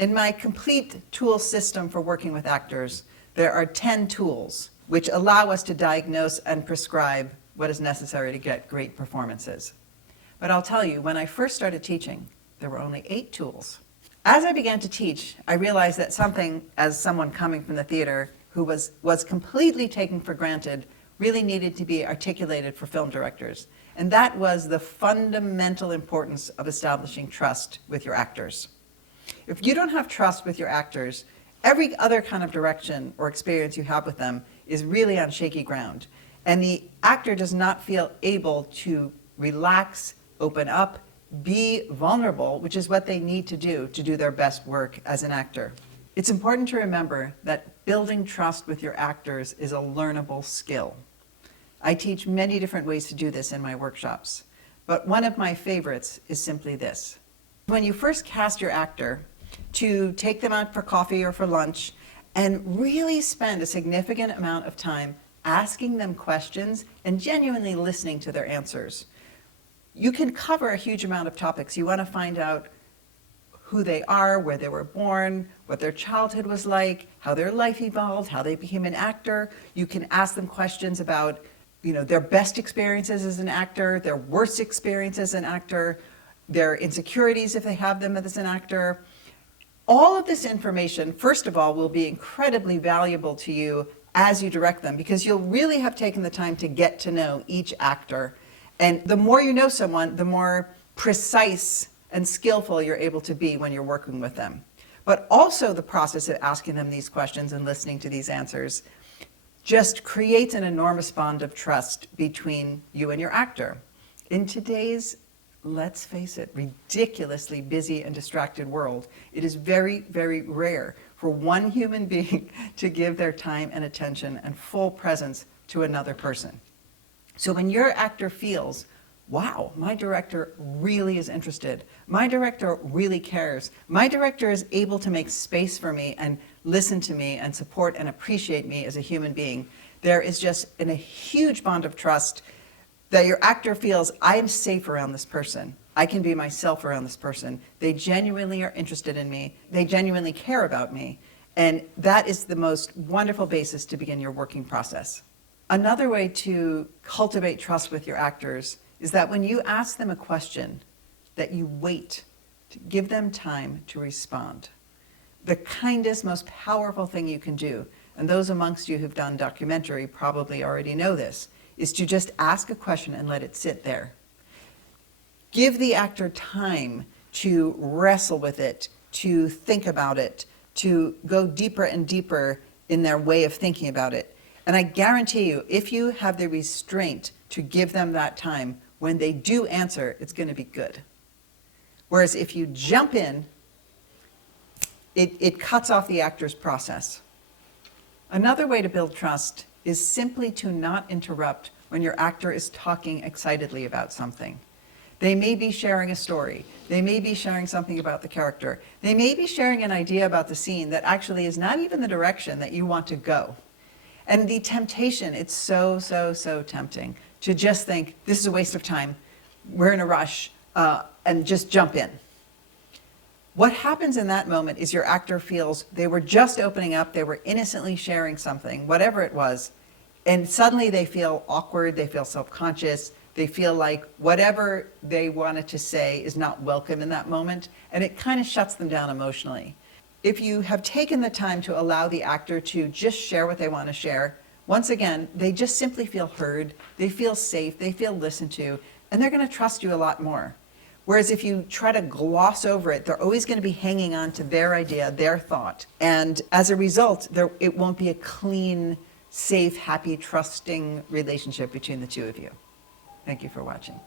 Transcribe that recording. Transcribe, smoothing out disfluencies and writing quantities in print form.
In my complete tool system for working with actors, there are 10 tools which allow us to diagnose and prescribe what is necessary to get great performances. But I'll tell you, when I first started teaching, there were only 8 tools. As I began to teach, I realized that something, as someone coming from the theater who was completely taken for granted, really needed to be articulated for film directors. And that was the fundamental importance of establishing trust with your actors. If you don't have trust with your actors, every other kind of direction or experience you have with them is really on shaky ground. And the actor does not feel able to relax, open up, be vulnerable, which is what they need to do their best work as an actor. It's important to remember that building trust with your actors is a learnable skill. I teach many different ways to do this in my workshops, but one of my favorites is simply this. When you first cast your actor, to take them out for coffee or for lunch and really spend a significant amount of time asking them questions and genuinely listening to their answers. You can cover a huge amount of topics. You want to find out who they are, where they were born, what their childhood was like, how their life evolved, how they became an actor. You can ask them questions about, their best experiences as an actor, their worst experiences as an actor, their insecurities if they have them as an actor. All of this information, first of all, will be incredibly valuable to you as you direct them, because you'll really have taken the time to get to know each actor. And the more you know someone, the more precise and skillful you're able to be when you're working with them. But also the process of asking them these questions and listening to these answers just creates an enormous bond of trust between you and your actor. In today's, let's face it, ridiculously busy and distracted world, it is very, very rare for one human being to give their time and attention and full presence to another person. So when your actor feels, wow, my director really is interested, my director really cares, my director is able to make space for me and listen to me and support and appreciate me as a human being, there is just a huge bond of trust that your actor feels, I am safe around this person. I can be myself around this person. They genuinely are interested in me. They genuinely care about me. And that is the most wonderful basis to begin your working process. Another way to cultivate trust with your actors is that when you ask them a question, that you wait to give them time to respond. The kindest, most powerful thing you can do, and those amongst you who've done documentary probably already know this, is to just ask a question and let it sit there. Give the actor time to wrestle with it, to think about it, to go deeper and deeper in their way of thinking about it. And I guarantee you, if you have the restraint to give them that time, when they do answer, it's going to be good. Whereas if you jump in, it cuts off the actor's process. Another way to build trust is simply to not interrupt when your actor is talking excitedly about something. They may be sharing a story. They may be sharing something about the character. They may be sharing an idea about the scene that actually is not even the direction that you want to go. And the temptation, it's so, so, so tempting to just think, this is a waste of time, we're in a rush, and just jump in. What happens in that moment is your actor feels they were just opening up, they were innocently sharing something, whatever it was, and suddenly they feel awkward, they feel self-conscious, they feel like whatever they wanted to say is not welcome in that moment, and it kind of shuts them down emotionally. If you have taken the time to allow the actor to just share what they want to share, once again, they just simply feel heard, they feel safe, they feel listened to, and they're going to trust you a lot more. Whereas if you try to gloss over it, they're always going to be hanging on to their idea, their thought. And as a result, it won't be a clean, safe, happy, trusting relationship between the two of you. Thank you for watching.